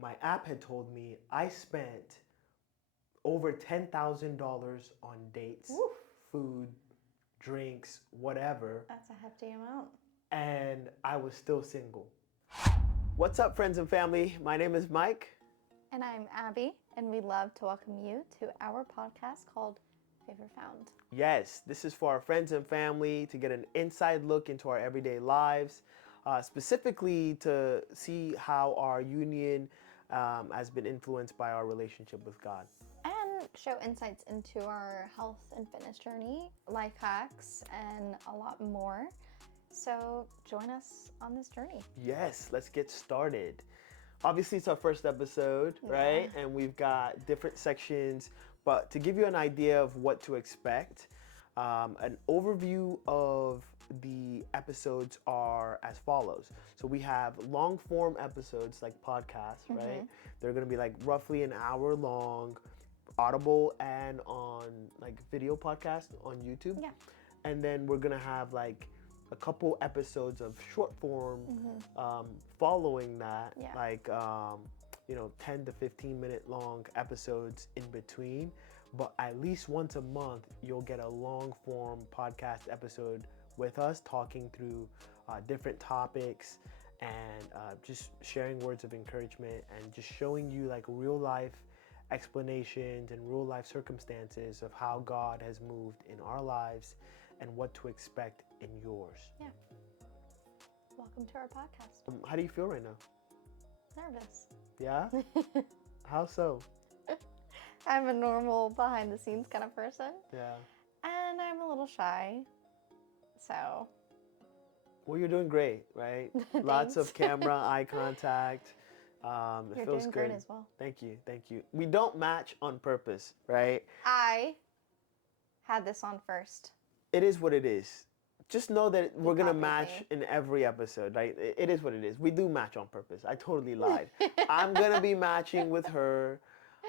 my app had told me I spent over $10,000 on dates, Woof. food, drinks, whatever, That's a hefty amount. and I was still single. What's up, friends and family? My name is Mike. And I'm Abby, and we'd love to welcome you to our podcast called FavorFound. Yes, this is for our friends and family to get an inside look into our everyday lives, specifically to see how our union has been influenced by our relationship with God. And show insights into our health and fitness journey, life hacks, and a lot more. So join us on this journey. Yes, let's get started. Obviously, it's our first episode, right? And we've got different sections, but to give you an idea of what to expect, an overview of the episodes are as follows. So we have long form episodes like podcasts, right? They're gonna be like roughly an hour long, audible and on like video podcast on YouTube. Yeah. And then we're gonna have like a couple episodes of short form following that, Yeah. like 10 to 15 minute long episodes in between. But at least once a month, you'll get a long form podcast episode with us talking through different topics and just sharing words of encouragement and just showing you like real life explanations and real life circumstances of how God has moved in our lives and what to expect in yours. Yeah. Welcome to our podcast. How do you feel right now? Nervous. Yeah? How so? I'm a normal behind the scenes kind of person. Yeah. And I'm a little shy. So. Well, you're doing great, right? Lots of camera, eye contact. It You're feels doing good. great as well. Thank you. Thank you. We don't match on purpose, right? I had this on first. It is what it is. Just know that we're going to copied match me. in every episode, right? It is what it is. We do match on purpose. I totally lied. I'm going to be matching with her,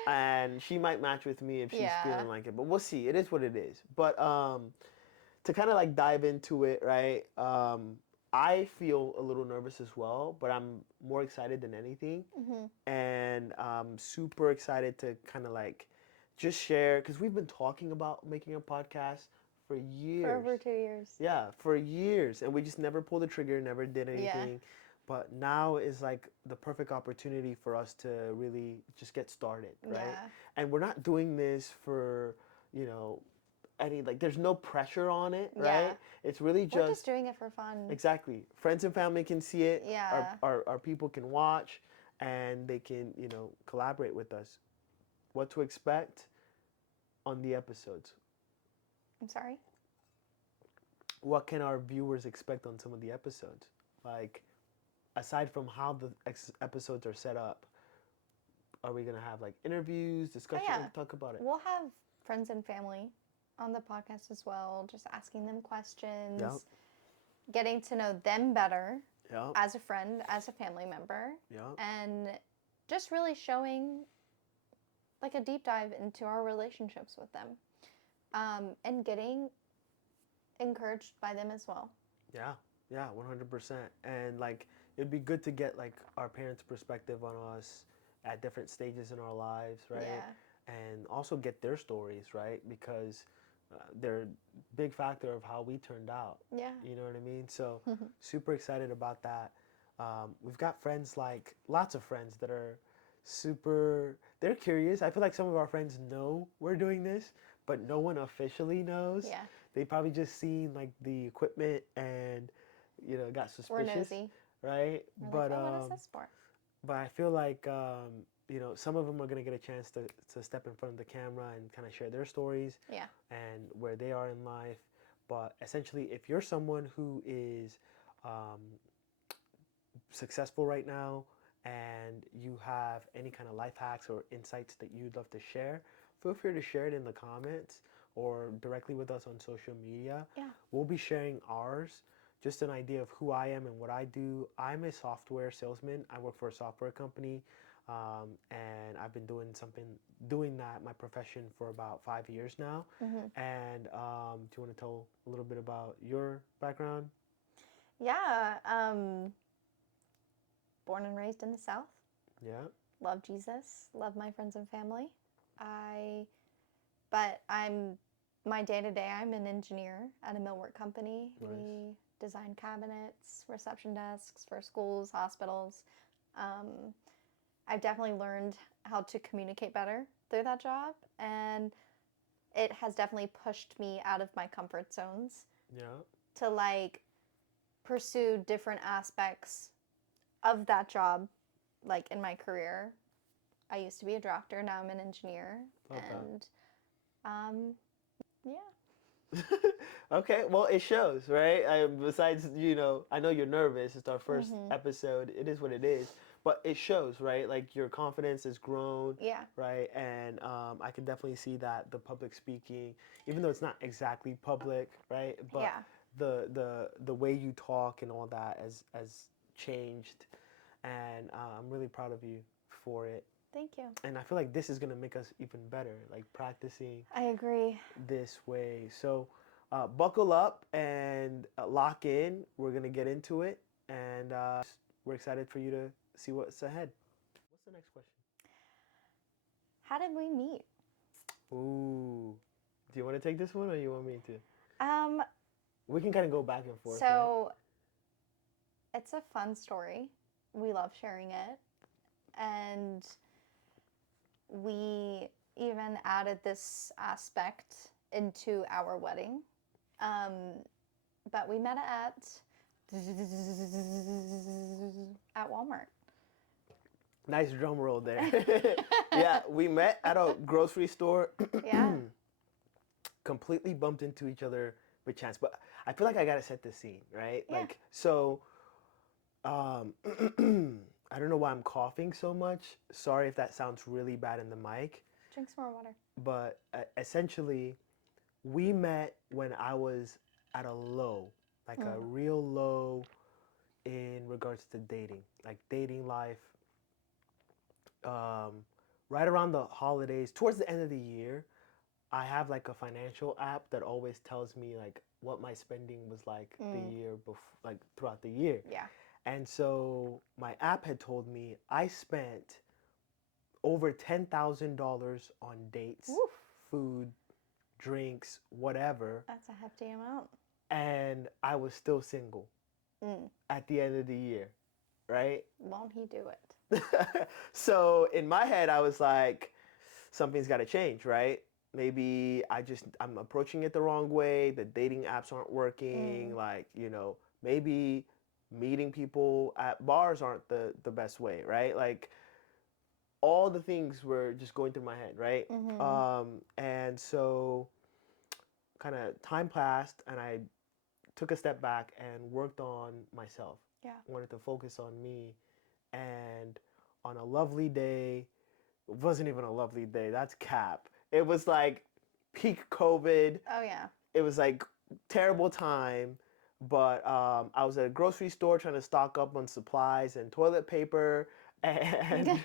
and she might match with me if she's feeling like it. But we'll see. It is what it is. But to kind of like dive into it, right? I feel a little nervous as well, but I'm more excited than anything. And I'm super excited to kind of like just share, because we've been talking about making a podcast for years. For over 2 years. Yeah, for years. And we just never pulled the trigger, never did anything. Yeah. But now is like the perfect opportunity for us to really just get started, right? Yeah. And we're not doing this for, any, like, there's no pressure on it, right? Yeah. It's really We're just doing it for fun. Exactly. Friends and family can see it. Yeah. Our people can watch, and they can, collaborate with us. What to expect on the episodes. I'm sorry? What can our viewers expect on some of the episodes? Like, aside from how the episodes are set up, are we going to have like interviews, discussion? Oh, yeah. Talk about it. We'll have friends and family on the podcast as well, just asking them questions, Yep. getting to know them better Yep. as a friend, as a family member, Yep. and just really showing like a deep dive into our relationships with them, and getting encouraged by them as well. Yeah, 100%. And like, it'd be good to get like our parents' perspective on us at different stages in our lives, right? Yeah. And also get their stories, right? Because they're a big factor of how we turned out. Yeah. You know what I mean? So super excited about that. We've got friends, like lots of friends that are they're curious. I feel like some of our friends know we're doing this, but no one officially knows. Yeah. They probably just seen like the equipment and, got suspicious. We're nosy. Right? We're like, oh, what is this for? But I feel like, some of them are going to get a chance to step in front of the camera and kind of share their stories. Yeah. And where they are in life. But essentially, if you're someone who is successful right now and you have any kind of life hacks or insights that you'd love to share, feel free to share it in the comments or directly with us on social media. Yeah. We'll be sharing ours. Just an idea of who I am and what I do. I'm a software salesman. I work for a software company, and I've been doing that, my profession, for about 5 years now. And do you want to tell a little bit about your background? Yeah. Born and raised in the South. Yeah. love Jesus, love my friends and family. But my day to day, I'm an engineer at a millwork company. Nice. We design cabinets, reception desks for schools, hospitals. I've definitely learned how to communicate better through that job, and it has definitely pushed me out of my comfort zones. Yeah. To like pursue different aspects of that job, like in my career. I used to be a doctor, now I'm an engineer, Love and yeah. Okay, well, it shows, right? Besides, I know you're nervous. It's our first episode. It is what it is, but it shows, right? Like your confidence has grown, Yeah. right? And I can definitely see that the public speaking, even though it's not exactly public, right? But Yeah. the way you talk and all that has changed, and I'm really proud of you for it. Thank you. And I feel like this is gonna make us even better, like practicing I agree. this way. So buckle up and lock in. We're gonna get into it, and we're excited for you to see what's ahead. What's the next question? How did we meet? Ooh, do you want to take this one, or you want me to? Um, We can kind of go back and forth. so it's a fun story. We love sharing it, and we even added this aspect into our wedding. But we met at Walmart. Nice drum roll there. Yeah, we met at a grocery store. Yeah. Completely bumped into each other with chance, but I feel like I gotta set the scene, right? Yeah. Like, so, I don't know why I'm coughing so much. Sorry if that sounds really bad in the mic. Drink some more water. But essentially, we met when I was at a low, like a real low in regards to dating, like dating life. Right around the holidays, towards the end of the year, I have like a financial app that always tells me like what my spending was like the year before, like throughout the year. Yeah. And so my app had told me I spent over $10,000 on dates, Oof. food, drinks, whatever. That's a hefty amount. And I was still single at the end of the year, right? Won't he do it? So in my head, I was like, something's got to change, right? Maybe I'm approaching it the wrong way. The dating apps aren't working. Like, maybe meeting people at bars aren't the best way, right? Like, all the things were just going through my head, right? And so kind of time passed, and I took a step back and worked on myself. Yeah. Wanted to focus on me. And on a lovely day, it wasn't even a lovely day, that's cap. It was like peak COVID. Oh, yeah. It was like terrible time. But I was at a grocery store trying to stock up on supplies and toilet paper. And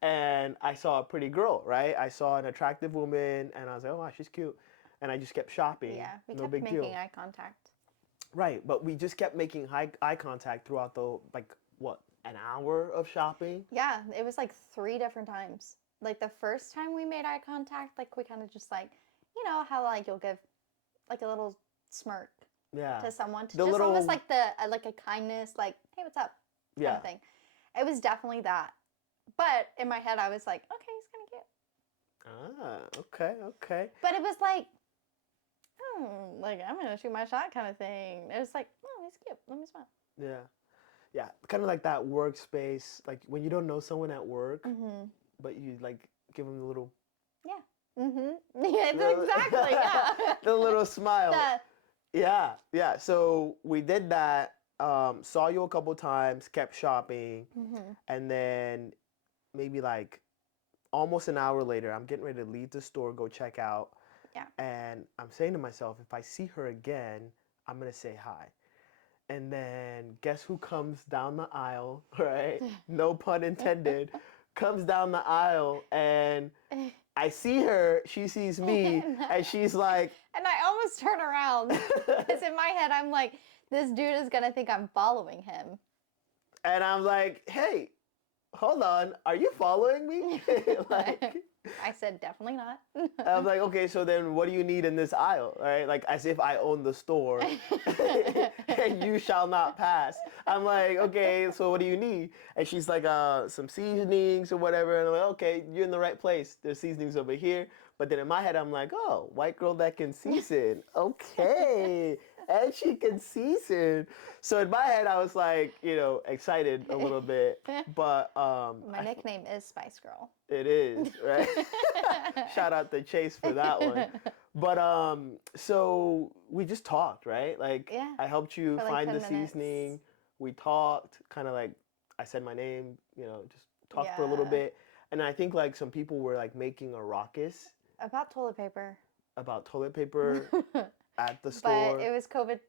and I saw a pretty girl, right? I saw an attractive woman, and I was like, oh, wow, she's cute. And I just kept shopping. Yeah, we no kept big making deal. eye contact. Right, but we just kept making eye contact throughout an hour of shopping? Yeah, it was like 3 different times. Like the first time we made eye contact, like we kind of just like, how like you'll give like a little smirk to someone to just almost like like a kindness, like, hey, what's up? Kind of thing. It was definitely that. But in my head, I was like, okay, he's kind of cute. Okay. But it was like, like I'm gonna shoot my shot kind of thing. It was like, oh, he's cute. Let me smile. Yeah, kind of like that workspace, like when you don't know someone at work, but you like give them a little. Yeah. Yeah, exactly. Yeah. The little smile. Yeah. So we did that. Saw you a couple times, kept shopping, and then maybe like almost an hour later, I'm getting ready to leave the store, go check out. Yeah. And I'm saying to myself, if I see her again, I'm gonna say hi. And then guess who comes down the aisle, right? No pun intended. Comes down the aisle, and I see her, she sees me, and she's like... And I almost turn around, because in my head, I'm like, this dude is gonna think I'm following him. And I'm like, hey, hold on, are you following me? Like, I said, definitely not. I'm like, okay, so then what do you need in this aisle, right? Like, as if I own the store and you shall not pass. I'm like, okay, so what do you need? And she's like, some seasonings or whatever. And I'm like, okay, you're in the right place. There's seasonings over here. But then in my head, I'm like, oh, white girl that can season. Okay. And she can season. So in my head, I was like, excited a little bit. But my nickname is Spice Girl. It is, right? Shout out to Chase for that one. But so we just talked, right? Like, yeah, I helped you find the 10 seasoning. minutes. We talked, kind of like I said my name, just talked for a little bit. And I think like some people were like making a ruckus about toilet paper. About toilet paper at the store. But it was COVID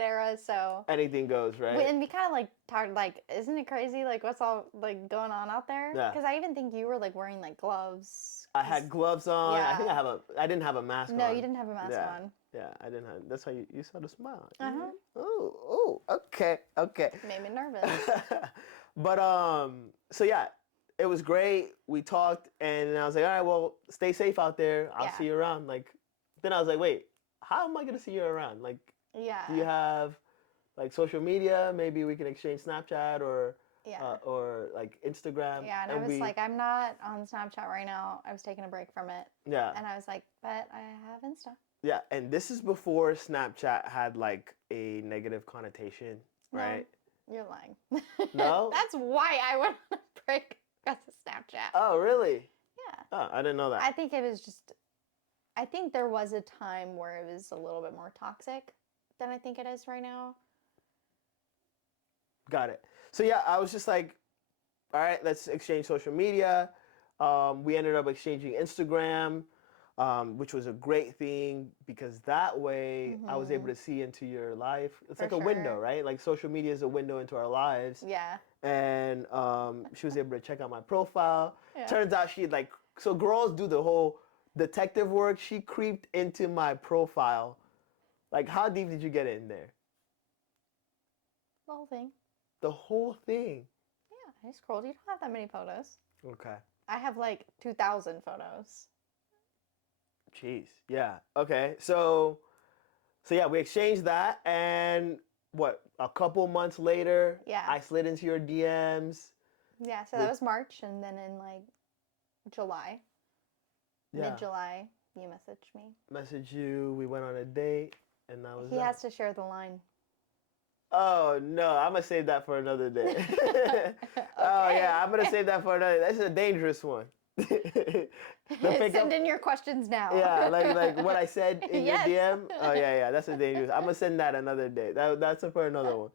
era, so anything goes, right? And we kind of like talked like, isn't it crazy? Like, what's all like going on out there? Yeah. Because I even think you were like wearing like gloves. I had gloves on. Yeah. I think I didn't have a mask on. No, you didn't have a mask on. Yeah, I didn't have. That's how you saw the smile. Uh-huh. Oh, okay. Made me nervous. But so yeah, it was great. We talked, and I was like, all right, well, stay safe out there. I'll see you around. Like, then I was like, wait, how am I gonna see you around? Like, do you have like social media? Maybe we can exchange Snapchat or or like Instagram. Yeah, and I was like, I'm not on Snapchat right now. I was taking a break from it. Yeah. And I was like, but I have Insta. Yeah, and this is before Snapchat had like a negative connotation, right? No, you're lying. No? That's why I went on a break because of Snapchat. Oh, really? Yeah. Oh, I didn't know that. I think it was just, I think there was a time where it was a little bit more toxic than I think it is right now. Got it. So yeah, I was just like, all right, let's exchange social media. We ended up exchanging Instagram, which was a great thing because that way I was able to see into your life. It's like a window, right? Like social media is a window into our lives. Yeah. And she was able to check out my profile. Yeah. Turns out she like, so girls do the whole detective work. She creeped into my profile. Like, how deep did you get in there? The whole thing. The whole thing? Yeah, I scrolled. You don't have that many photos. Okay. I have like 2,000 photos. Jeez. Yeah. Okay. So yeah, we exchanged that, and what? A couple months later, I slid into your DMs. Yeah. So that was March, and then in like July, mid-July, you messaged me. Messaged you. We went on a date, and that was. He has to share the line. Oh no, I'm gonna save that for another day. Okay. Oh yeah, I'm gonna save that for another. That's a dangerous one. Send in your questions now. Yeah, like what I said in your DM. Oh yeah, that's a dangerous. I'm gonna send that another day. That's for another one.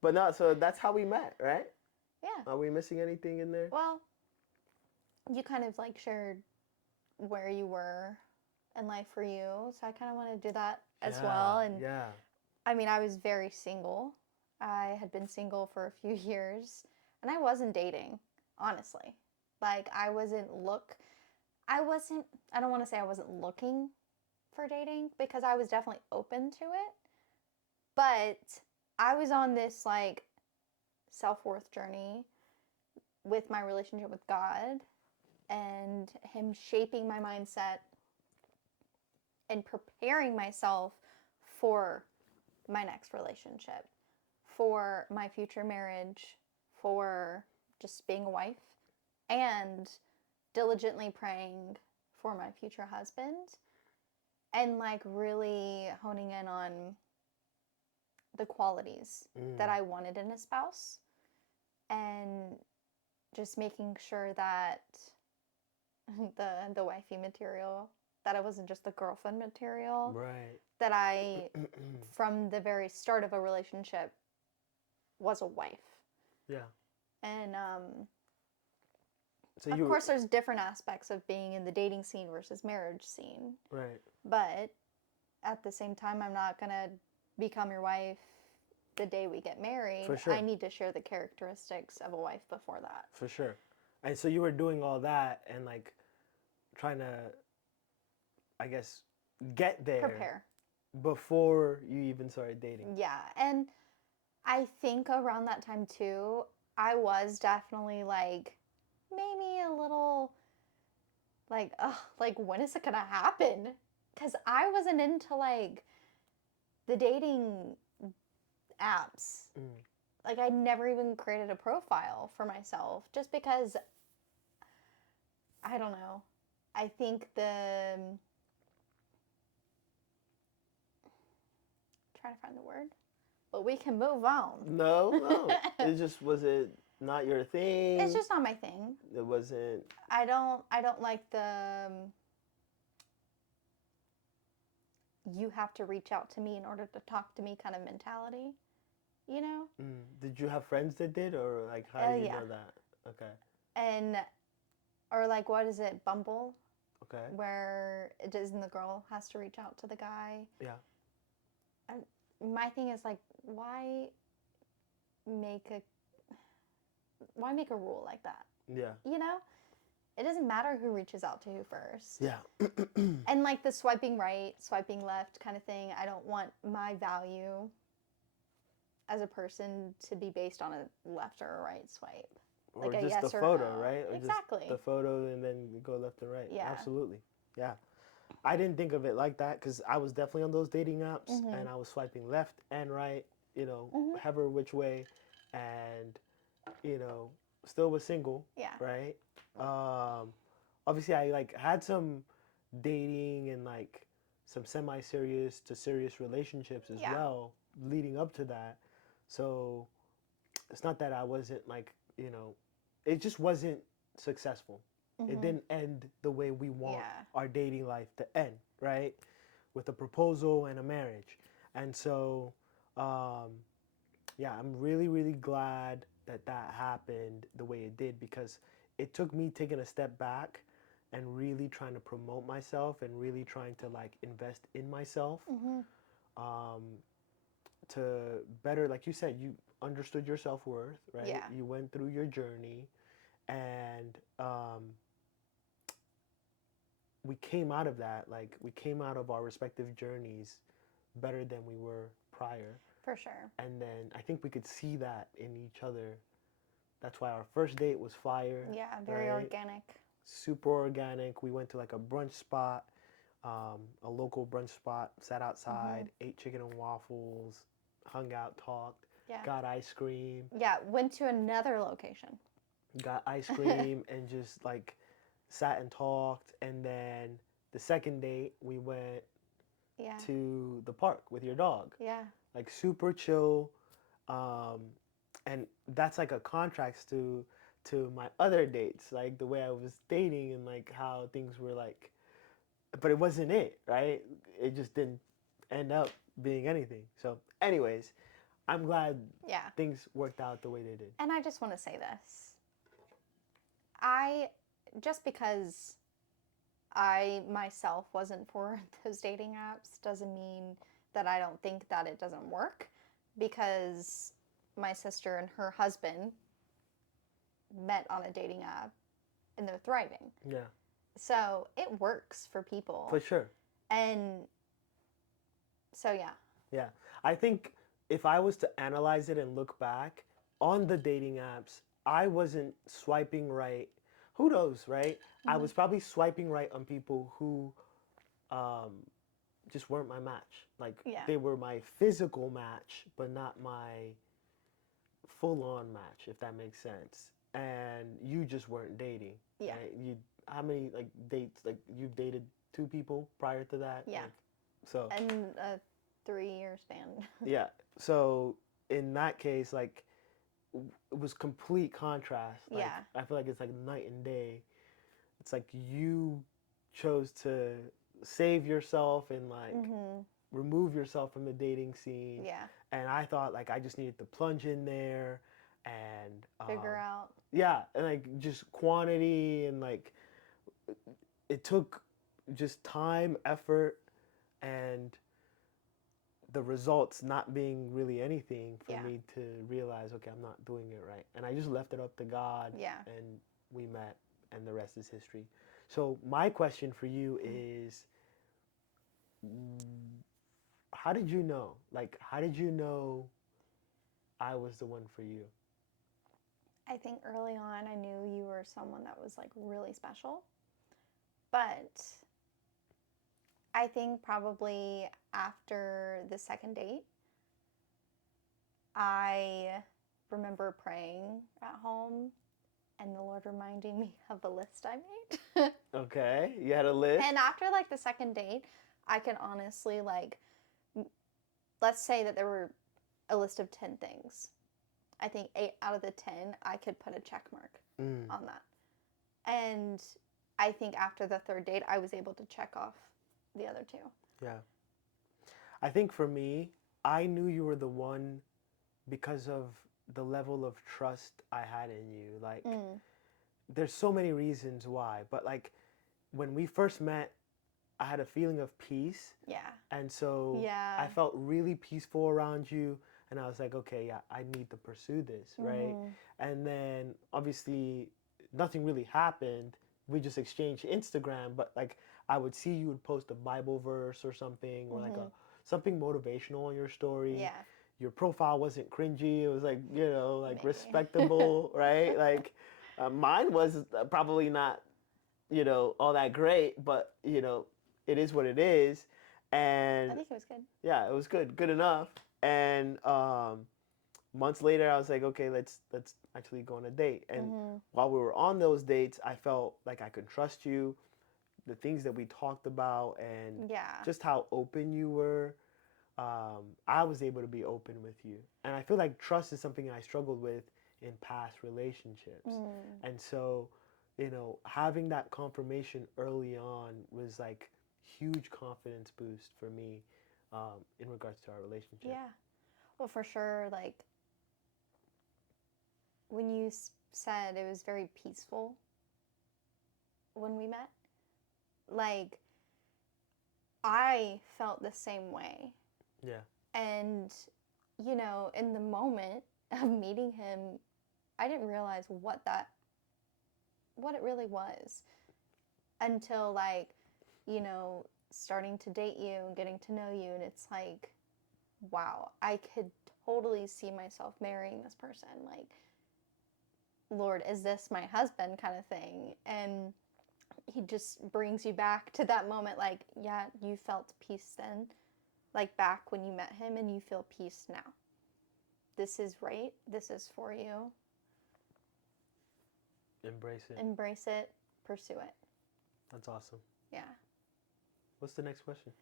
But no, so that's how we met, right? Yeah. Are we missing anything in there? Well, you kind of like shared where you were in life for you, so I kind of want to do that as well. And I mean, I was very single. I had been single for a few years, and I wasn't dating, honestly. Like, I don't want to say I wasn't looking for dating, because I was definitely open to it. But I was on this, like, self-worth journey with my relationship with God and Him shaping my mindset and preparing myself for my next relationship, for my future marriage, for just being a wife, and diligently praying for my future husband, and like really honing in on the qualities that I wanted in a spouse, and just making sure that the wifey material, that I wasn't just the girlfriend material. Right. That I, from the very start of a relationship, was a wife. Yeah. And so of course, there's different aspects of being in the dating scene versus marriage scene. Right. But at the same time, I'm not gonna become your wife the day we get married. For sure. I need to share the characteristics of a wife before that. For sure. And so you were doing all that and like trying to, I guess, get there. Prepare. Before you even started dating. Yeah. And I think around that time too, I was definitely like maybe a little like, ugh, like when is it gonna happen? Because I wasn't into like the dating apps. Like I never even created a profile for myself just because I don't know. I think I'm trying to find the word, but we can move on. No. Was it not your thing? It's just not my thing. It wasn't. I don't like the you have to reach out to me in order to talk to me kind of mentality. You know? Did you have friends that did, or like how do you know that? Okay. And or like what is it, Bumble? Okay. Where it doesn't the girl has to reach out to the guy. Yeah. And my thing is like, why make a rule like that? Yeah. You know? It doesn't matter who reaches out to who first. Yeah. And like the swiping right, swiping left kind of thing, I don't want my value as a person to be based on a left or a right swipe. Or like just the photo, right? Or exactly. Just the photo and then you go left and right. Yeah. Absolutely. Yeah. I didn't think of it like that because I was definitely on those dating apps and I was swiping left and right, however which way, and, still was single. Yeah. Right? Obviously, I like had some dating and like some semi-serious to serious relationships as well leading up to that. So it's not that I wasn't like, it just wasn't successful. It didn't end the way we want our dating life to end, right? With a proposal and a marriage. And so, I'm really, really glad that that happened the way it did because it took me taking a step back and really trying to promote myself and really trying to like invest in myself to better, like you said, you understood your self-worth, right? Yeah. You went through your journey and we came out of that, like we came out of our respective journeys better than we were prior. For sure. And then I think we could see that in each other. That's why our first date was fire. Yeah, very organic. Super organic. We went to like a brunch spot, a local brunch spot, sat outside, ate chicken and waffles, hung out, talked, got ice cream. Yeah, went to another location. Got ice cream and just like sat and talked. And then the second date, we went to the park with your dog. Yeah. Like super chill. And that's like a contrast to my other dates, like the way I was dating and like how things were like, but it wasn't it, right? It just didn't end up being anything. So anyways, I'm glad things worked out the way they did. And I just want to say this. Just because I myself wasn't for those dating apps doesn't mean that I don't think that it doesn't work, because my sister and her husband met on a dating app and they're thriving. Yeah. So it works for people. For sure. And so, yeah. Yeah. I think if I was to analyze it and look back on the dating apps, I wasn't swiping right. Who knows, right? I was probably swiping right on people who just weren't my match. Like they were my physical match, but not my full-on match, if that makes sense. And you just weren't dating. Yeah. Right? How many like dates, like you've dated 2 people prior to that? Yeah. Like, so. And a 3-year span. Yeah. So in that case, like it was complete contrast. Like, I feel like it's like night and day. It's like you chose to save yourself and like remove yourself from the dating scene. Yeah. And I thought like I just needed to plunge in there and figure out. Yeah, and like just quantity and like it took just time, effort, and the results not being really anything for me to realize, okay, I'm not doing it right. And I just left it up to God. Yeah. And we met, and the rest is history. So my question for you is, how did you know? Like, how did you know I was the one for you? I think early on I knew you were someone that was like really special. But I think probably after the second date, I remember praying at home and the Lord reminding me of a list I made. Okay, you had a list? And after like the second date, I can honestly like, let's say that there were a list of 10 things. I think 8 out of the 10, I could put a check mark on that. And I think after the third date, I was able to check off the other 2. Yeah. I think for me, I knew you were the one because of the level of trust I had in you. Like, there's so many reasons why, but like when we first met, I had a feeling of peace. Yeah. And so I felt really peaceful around you. And I was like, okay, yeah, I need to pursue this, right? And then obviously nothing really happened. We just exchanged Instagram, but like I would see you would post a Bible verse or something, or like something motivational on your story. Yeah. Your profile wasn't cringy. It was like, you know, like respectable, right? Like mine was probably not, you know, all that great, but you know, it is what it is. And I think it was good. Yeah, it was good enough. And months later, I was like, okay, let's actually go on a date. And while we were on those dates, I felt like I could trust you, the things that we talked about, and just how open you were. I was able to be open with you, and I feel like trust is something I struggled with in past relationships. And so, you know, having that confirmation early on was like huge confidence boost for me in regards to our relationship. Yeah. Well, for sure, like when you said it was very peaceful when we met, like I felt the same way. Yeah. And, you know, in the moment of meeting him, I didn't realize what it really was until like, you know, starting to date you and getting to know you. And it's like, wow, I could totally see myself marrying this person. Like, Lord, is this my husband kind of thing? And he just brings you back to that moment. Like, yeah, you felt peace then, like back when you met him, and you feel peace now. This is right. This is for you. Embrace it. Embrace it. Pursue it. That's awesome. Yeah. What's the next question?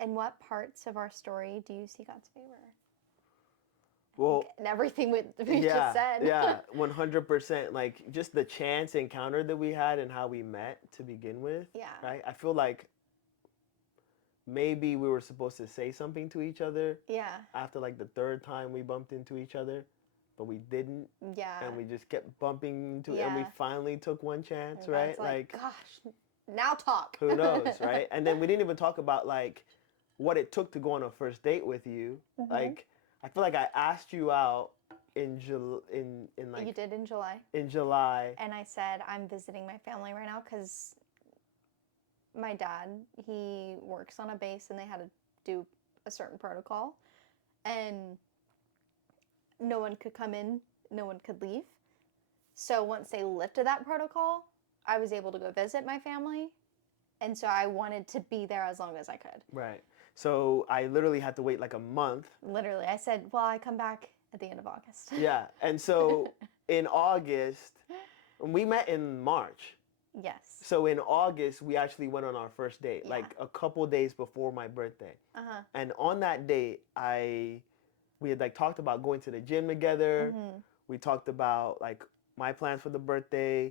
In what parts of our story do you see God's favor? Well, and everything we just said. Yeah, 100%. Like just the chance encounter that we had and how we met to begin with. Yeah. Right? I feel like maybe we were supposed to say something to each other. Yeah. After like the third time we bumped into each other, but we didn't. Yeah. And we just kept bumping into and we finally took one chance, and right? Like, gosh, now talk. Who knows, right? And then we didn't even talk about like what it took to go on a first date with you. Like I feel like I asked you out in like you did in July. In July. And I said I'm visiting my family right now because my dad, he works on a base and they had to do a certain protocol, and no one could come in, no one could leave. So once they lifted that protocol, I was able to go visit my family, and so I wanted to be there as long as I could. Right. So I literally had to wait like a month. Literally. I said, well, I come back at the end of August. Yeah. And so in August, we met in March. Yes. So in August, we actually went on our first date, like a couple days before my birthday. And on that date, we had like talked about going to the gym together. We talked about like my plans for the birthday.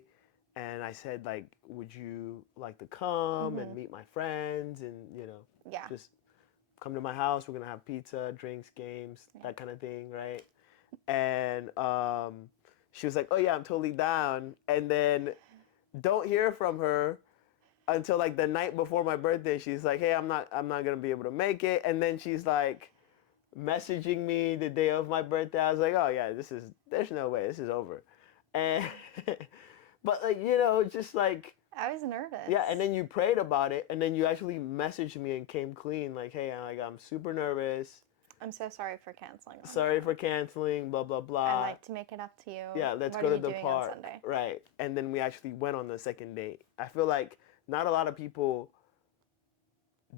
And I said like, would you like to come and meet my friends and, you know, just come to my house. We're going to have pizza, drinks, games, that kind of thing, right? And she was like, oh, yeah, I'm totally down. And then don't hear from her until like the night before my birthday. She's like, hey, I'm not going to be able to make it. And then she's like messaging me the day of my birthday. I was like, oh, yeah, there's no way. This is over. And but like, you know, just like, I was nervous. Yeah, and then you prayed about it, and then you actually messaged me and came clean, like, hey, I'm super nervous. I'm so sorry for canceling. Sorry for canceling, blah, blah, blah. I'd like to make it up to you. Yeah, let's go to the park. On Sunday? Right. And then we actually went on the second date. I feel like not a lot of people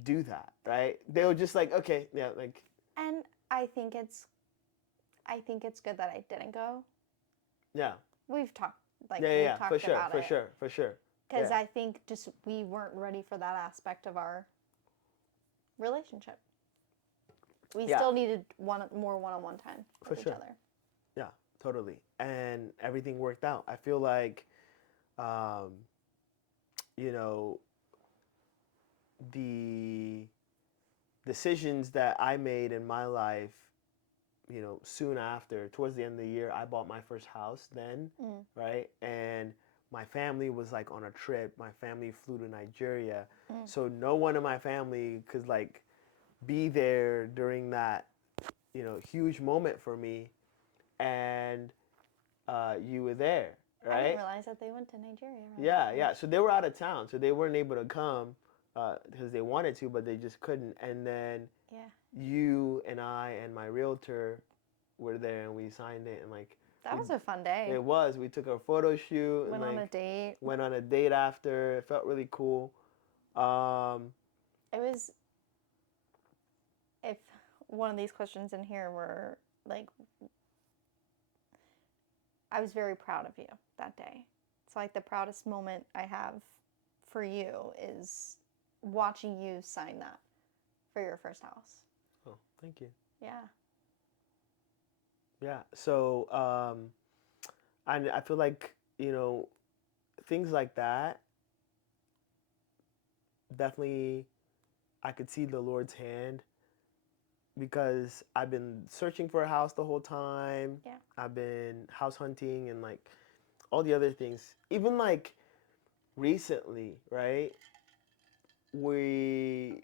do that, right? They were just like, okay, yeah, like. And I think it's good that I didn't go. Yeah. We've talked, we've talked for sure, about it. For sure. Because I think just we weren't ready for that aspect of our relationship. We still needed more one-on-one time with each other. Yeah, totally. And everything worked out. I feel like, you know, the decisions that I made in my life, you know, soon after, towards the end of the year, I bought my first house then, right? And my family was like on a trip. My family flew to Nigeria. So no one in my family could like be there during that, you know, huge moment for me. And you were there, right? I didn't realize that they went to Nigeria. Yeah. So they were out of town. So they weren't able to come because they wanted to, but they just couldn't. And then you and I and my realtor were there and we signed it and like. That was a fun day. It was. We took a photo shoot. Went on a date. Went on a date after. It felt really cool. It was. If one of these questions in here were like, I was very proud of you that day. So like the proudest moment I have for you is watching you sign that for your first house. Oh, thank you. Yeah. Yeah. So I feel like, you know, things like that, definitely I could see the Lord's hand because I've been searching for a house the whole time. Yeah. I've been house hunting and like all the other things. Even like recently, right? We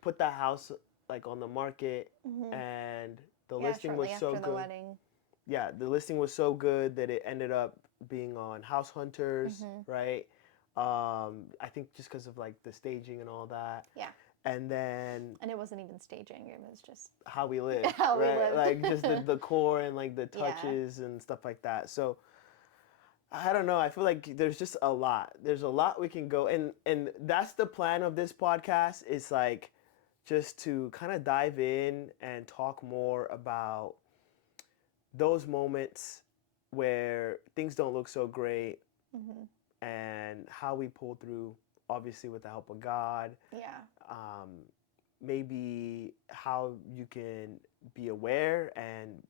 put that house like on the market and the listing was so good. The wedding. Yeah, the listing was so good that it ended up being on House Hunters, right? I think just because of like the staging and all that. Yeah. And then. And it wasn't even staging; it was just how we live. How right? we lived. Like just the core and like the touches and stuff like that. So. I don't know. I feel like there's just a lot. There's a lot we can go, and that's the plan of this podcast. Is like just to kind of dive in and talk more about those moments where things don't look so great, and how we pull through. Obviously, with the help of God. Yeah. Maybe how you can be aware and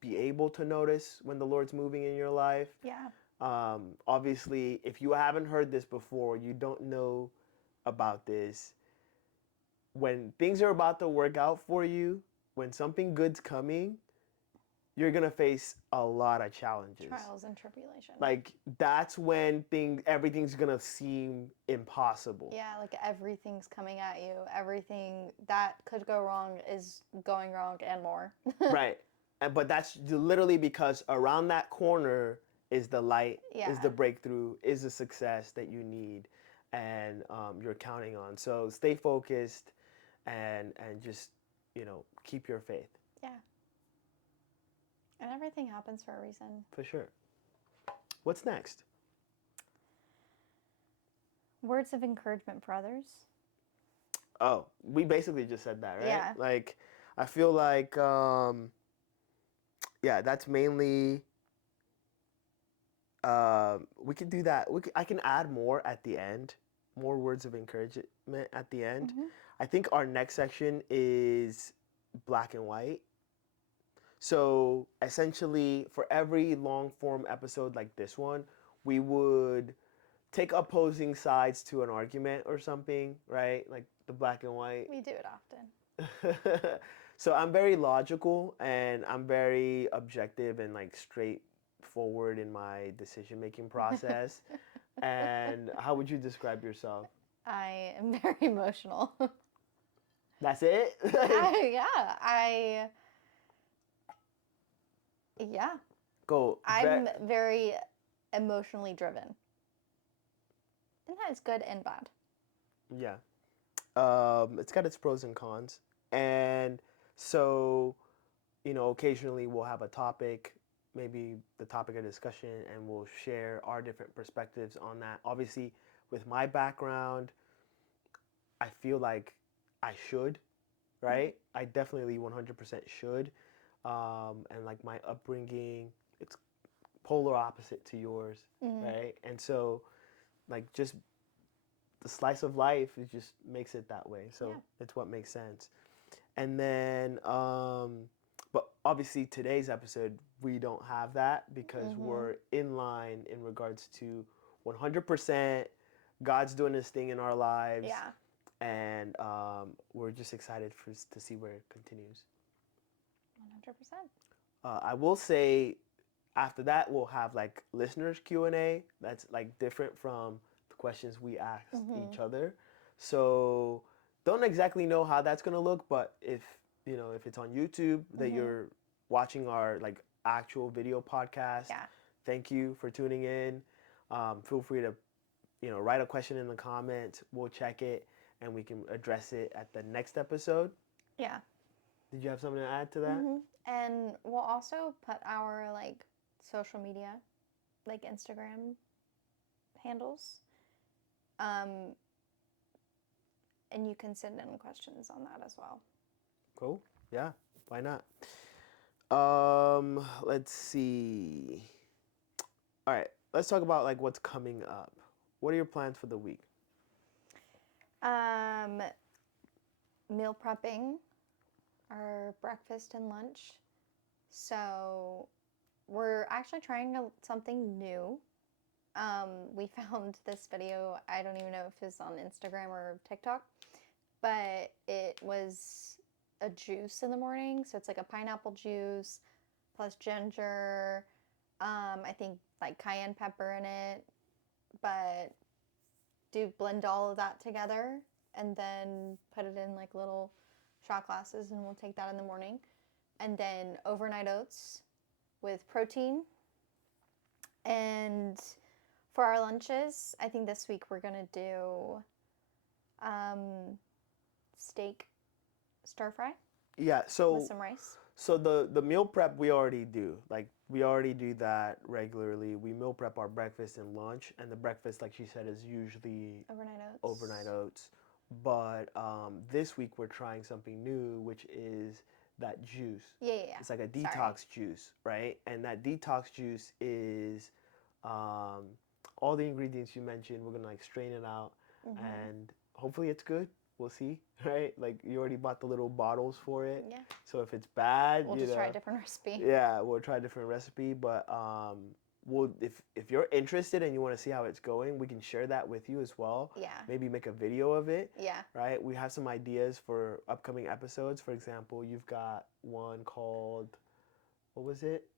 be able to notice when the Lord's moving in your life. Yeah. Obviously, if you haven't heard this before, you don't know about this. When things are about to work out for you, when something good's coming, you're going to face a lot of challenges. Trials and tribulations. Like, that's when everything's going to seem impossible. Yeah, like everything's coming at you. Everything that could go wrong is going wrong and more. Right. But that's literally because around that corner is the light, is the breakthrough, is the success that you need and you're counting on. So stay focused and just, you know, keep your faith. Yeah. And everything happens for a reason. For sure. What's next? Words of encouragement for others. Oh, we basically just said that, right? Yeah. Like, I feel like... yeah, that's mainly. We could do that. I can add more at the end, more words of encouragement at the end. I think our next section is black and white. So essentially, for every long form episode like this one, we would take opposing sides to an argument or something, right? Like the black and white. We do it often. So I'm very logical and I'm very objective and like straightforward in my decision-making process. And how would you describe yourself? I am very emotional. That's it? Yeah. Go. I'm very emotionally driven. And that is good and bad. Yeah. It's got its pros and cons. And So, occasionally we'll have a topic, maybe the topic of discussion, and we'll share our different perspectives on that. Obviously, with my background, I feel like I should, right? I definitely 100% should. And like my upbringing, it's polar opposite to yours, right? And so, like, just the slice of life, it just makes it that way. So it's what makes sense. And then, but obviously today's episode, we don't have that because we're in line in regards to 100%. God's doing this thing in our lives. Yeah. And we're just excited to see where it continues. 100%. I will say after that, we'll have like listeners Q&A. That's like different from the questions we asked each other. So don't exactly know how that's going to look, but if it's on YouTube that you're watching our like actual video podcast, thank you for tuning in. Feel free to write a question in the comments. We'll check it and we can address it at the next episode. Yeah. Did you have something to add to that? And we'll also put our like social media, like Instagram handles. And you can send in questions on that as well. Cool. Yeah. Why not? Let's see. All right. Let's talk about like what's coming up. What are your plans for the week? Meal prepping, our breakfast and lunch. So we're actually trying something new. We found this video, I don't even know if it's on Instagram or TikTok, but it was a juice in the morning. So it's like a pineapple juice plus ginger, I think like cayenne pepper in it, but blend all of that together and then put it in like little shot glasses and we'll take that in the morning. And then overnight oats with protein. And for our lunches, I think this week we're going to do steak stir fry. Yeah, so with some rice. So the meal prep we already do. Like we already do that regularly. We meal prep our breakfast and lunch, and the breakfast, like she said, is usually overnight oats. But this week we're trying something new, which is that juice. Yeah. It's like a detox juice, right? And that detox juice is all the ingredients you mentioned. We're gonna like strain it out, and hopefully it's good. We'll see, right? Like you already bought the little bottles for it. Yeah. So if it's bad, we'll just try a different recipe. Yeah, we'll try a different recipe. But if you're interested and you want to see how it's going, we can share that with you as well. Yeah. Maybe make a video of it. Yeah. Right. We have some ideas for upcoming episodes. For example, you've got one called, what was it?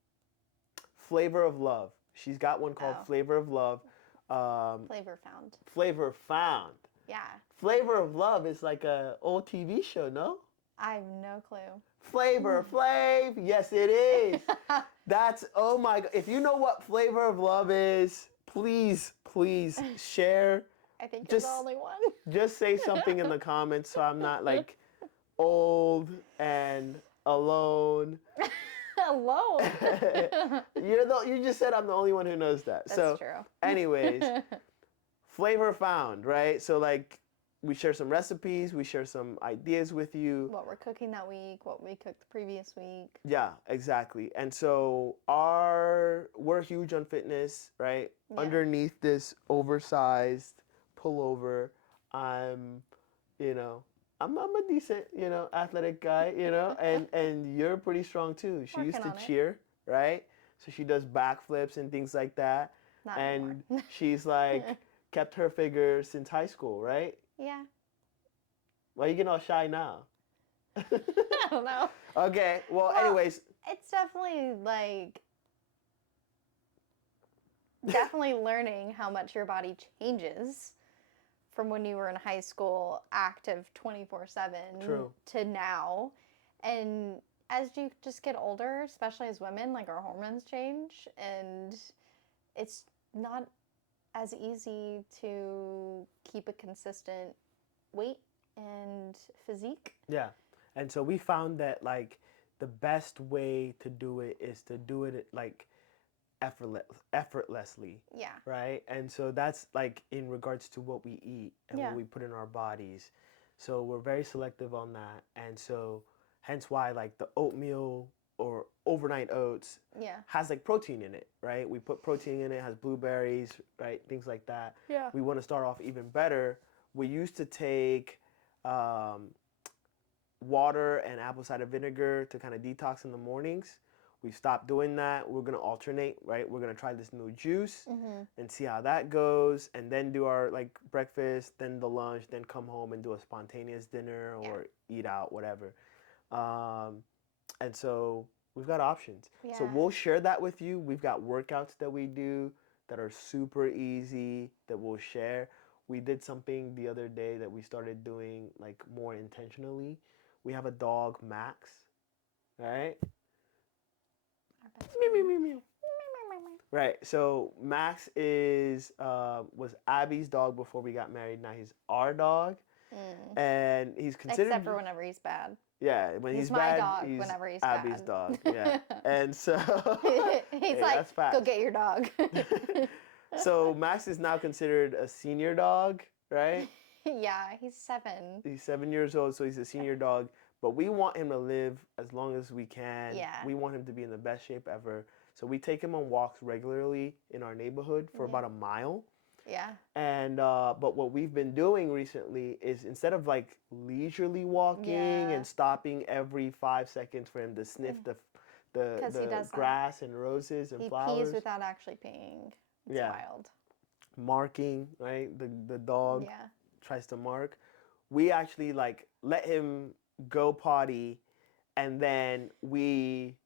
Flavor of Love. She's got one called Flavor of Love. FavorFound. FavorFound. Yeah. Flavor of Love is like a old TV show, no? I have no clue. Flavor Flav. Yes, it is. That's, oh my God. If you know what Flavor of Love is, please share. I think you're the only one. Just say something in the comments so I'm not like old and alone. Alone? You just said I'm the only one who knows that. That's true. Anyways, FavorFound, right? So like we share some recipes, we share some ideas with you. What we're cooking that week, what we cooked the previous week. Yeah, exactly. And so we're huge on fitness, right? Yeah. Underneath this oversized pullover, I'm a decent, athletic guy, and you're pretty strong too. She used to cheer, right? So she does backflips and things like that. Not anymore. She's like kept her figure since high school, right? Yeah. Why are you getting all shy now? I don't know. Okay, well, anyways. It's definitely learning how much your body changes from when you were in high school, active 24/7 to now. And as you just get older, especially as women, like our hormones change and it's not as easy to keep a consistent weight and physique. Yeah. And so we found that like the best way to do it is to do it like effortlessly. Yeah. Right? And so that's like in regards to what we eat and what we put in our bodies. So we're very selective on that. And so hence why like the oatmeal or overnight oats has like protein in it, right? We put protein in it, has blueberries, right? Things like that. Yeah. We want to start off even better. We used to take water and apple cider vinegar to kind of detox in the mornings. We stopped doing that. We're going to alternate, right? We're going to try this new juice and see how that goes, and then do our like breakfast, then the lunch, then come home and do a spontaneous dinner or eat out, whatever. And so we've got options. Yeah. So we'll share that with you. We've got workouts that we do that are super easy that we'll share. We did something the other day that we started doing like more intentionally. We have a dog, Max, right? Meow, meow, meow, meow. Right. So Max was Abby's dog before we got married. Now he's our dog, and he's considered. Except for whenever he's bad. Yeah, when he's my bad, dog he's whenever he's Abby's bad. dog. Yeah, and so he's like, go get your dog. So Max is now considered a senior dog, right? Yeah, he's 7. He's 7 years old, so he's a senior dog. But we want him to live as long as we can. Yeah. We want him to be in the best shape ever. So we take him on walks regularly in our neighborhood for about a mile. Yeah. And but what we've been doing recently is instead of like leisurely walking and stopping every 5 seconds for him to sniff the grass and roses and flowers. He pees without actually peeing. It's wild. Marking, right? The dog tries to mark. We actually like let him go potty, and then we.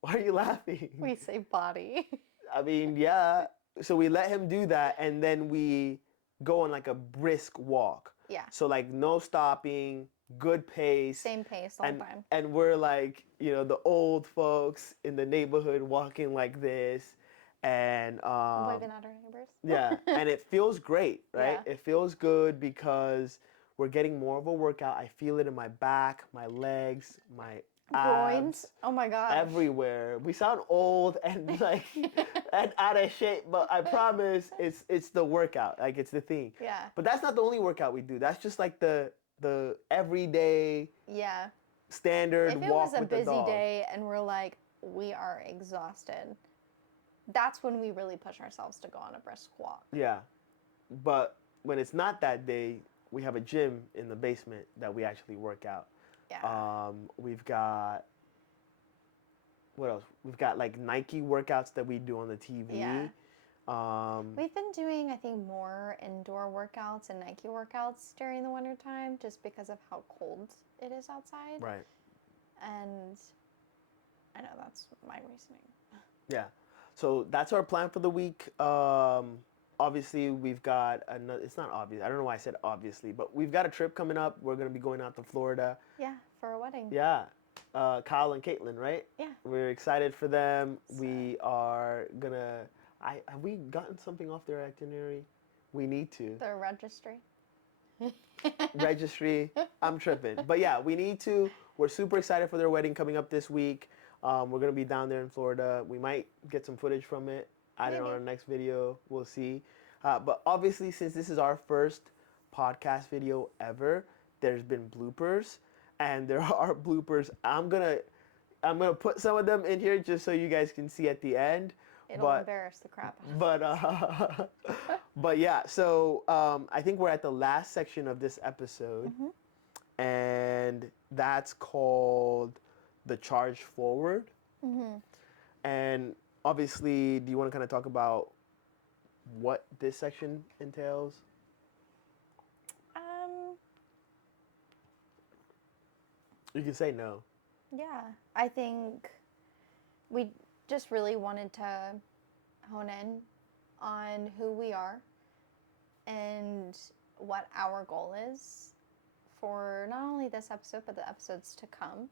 Why are you laughing? We say body. I mean, yeah. So we let him do that, and then we go on like a brisk walk. Yeah. So like no stopping, good pace. Same pace all the time. And we're like, the old folks in the neighborhood walking like this, and waving at our neighbors. Yeah, and it feels great, right? Yeah. It feels good because we're getting more of a workout. I feel it in my back, my legs, my groins. Abs, oh my gosh. Everywhere. We sound old and like and out of shape, but I promise it's the workout. Like it's the thing. Yeah. But that's not the only workout we do. That's just like the everyday standard walk with the dog. If it was a busy day and we're like, we are exhausted, that's when we really push ourselves to go on a brisk walk. Yeah. But when it's not that day, we have a gym in the basement that we actually work out. Yeah. We've got, what else? We've got like Nike workouts that we do on the TV. Yeah. We've been doing, I think, more indoor workouts and Nike workouts during the wintertime just because of how cold it is outside. Right. And I know that's my reasoning. Yeah. So that's our plan for the week. Obviously, we've got another. It's not obvious. I don't know why I said obviously, but we've got a trip coming up. We're gonna be going out to Florida. Yeah, for a wedding. Yeah, Kyle and Caitlin, right? Yeah. We're excited for them. So. We are gonna. Have we gotten something off their itinerary? We need to. The registry. Registry. I'm tripping, but yeah, we need to. We're super excited for their wedding coming up this week. We're gonna be down there in Florida. We might get some footage from it. Add it on our next video. We'll see. But obviously, since this is our first podcast video ever, there's been bloopers, and there are bloopers. I'm gonna put some of them in here just so you guys can see at the end. It'll embarrass the crap out of us. But yeah. So I think we're at the last section of this episode, and that's called the charge forward. And obviously, do you want to kind of talk about what this section entails? You can say no. Yeah, I think we just really wanted to hone in on who we are and what our goal is for not only this episode, but the episodes to come,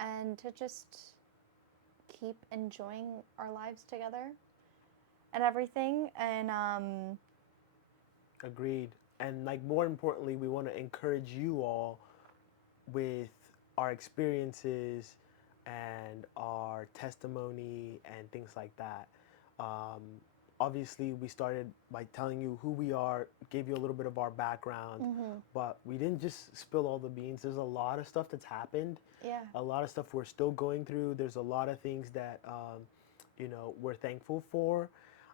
and to just keep enjoying our lives together and everything. And agreed. And like more importantly, we want to encourage you all with our experiences and our testimony and things like that. Um, Obviously, we started by telling you who we are, gave you a little bit of our background, but we didn't just spill all the beans. There's a lot of stuff that's happened. Yeah. A lot of stuff we're still going through. There's a lot of things that, we're thankful for,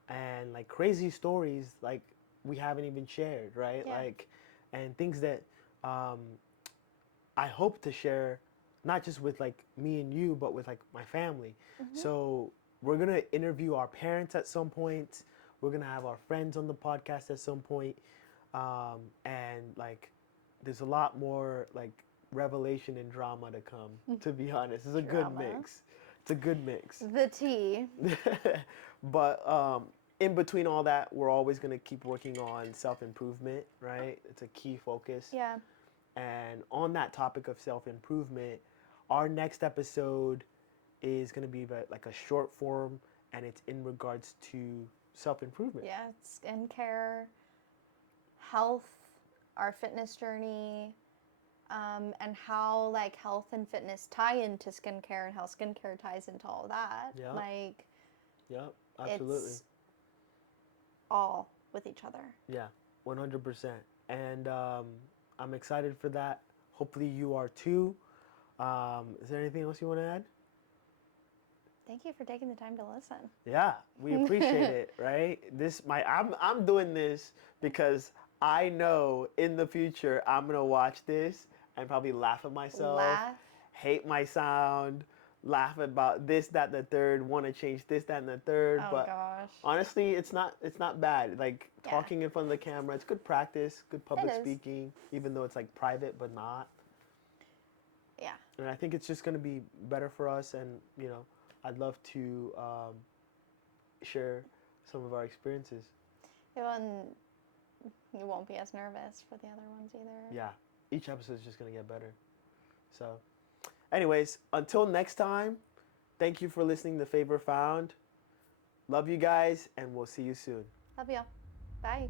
and like crazy stories like we haven't even shared, right? Yeah. Like, and things that I hope to share, not just with like me and you, but with like my family. So we're gonna interview our parents at some point. We're gonna have our friends on the podcast at some point, and like, there's a lot more like revelation and drama to come. To be honest, it's a good mix. It's a good mix. The tea. But in between all that, we're always gonna keep working on self-improvement, right? It's a key focus. Yeah. And on that topic of self-improvement, our next episode is going to be like a short form, and it's in regards to self-improvement. Yeah, skincare, health, our fitness journey, and how like health and fitness tie into skincare and how skincare ties into all that. Yeah. Like, yeah, absolutely. It's all with each other. Yeah, 100%. And I'm excited for that. Hopefully you are too. Is there anything else you want to add? Thank you for taking the time to listen. Yeah, we appreciate it, right? I'm doing this because I know in the future I'm gonna watch this and probably laugh at myself, hate my sound, laugh about this, that, and the third, want to change this, that, and the third. Oh, but gosh. honestly, it's not bad. Like talking in front of the camera, it's good practice, good public speaking, even though it's like private but not. Yeah. And I think it's just gonna be better for us, and I'd love to share some of our experiences. You won't be as nervous for the other ones either. Yeah, each episode is just going to get better. So, anyways, until next time, thank you for listening to FavorFound. Love you guys, and we'll see you soon. Love y'all. Bye.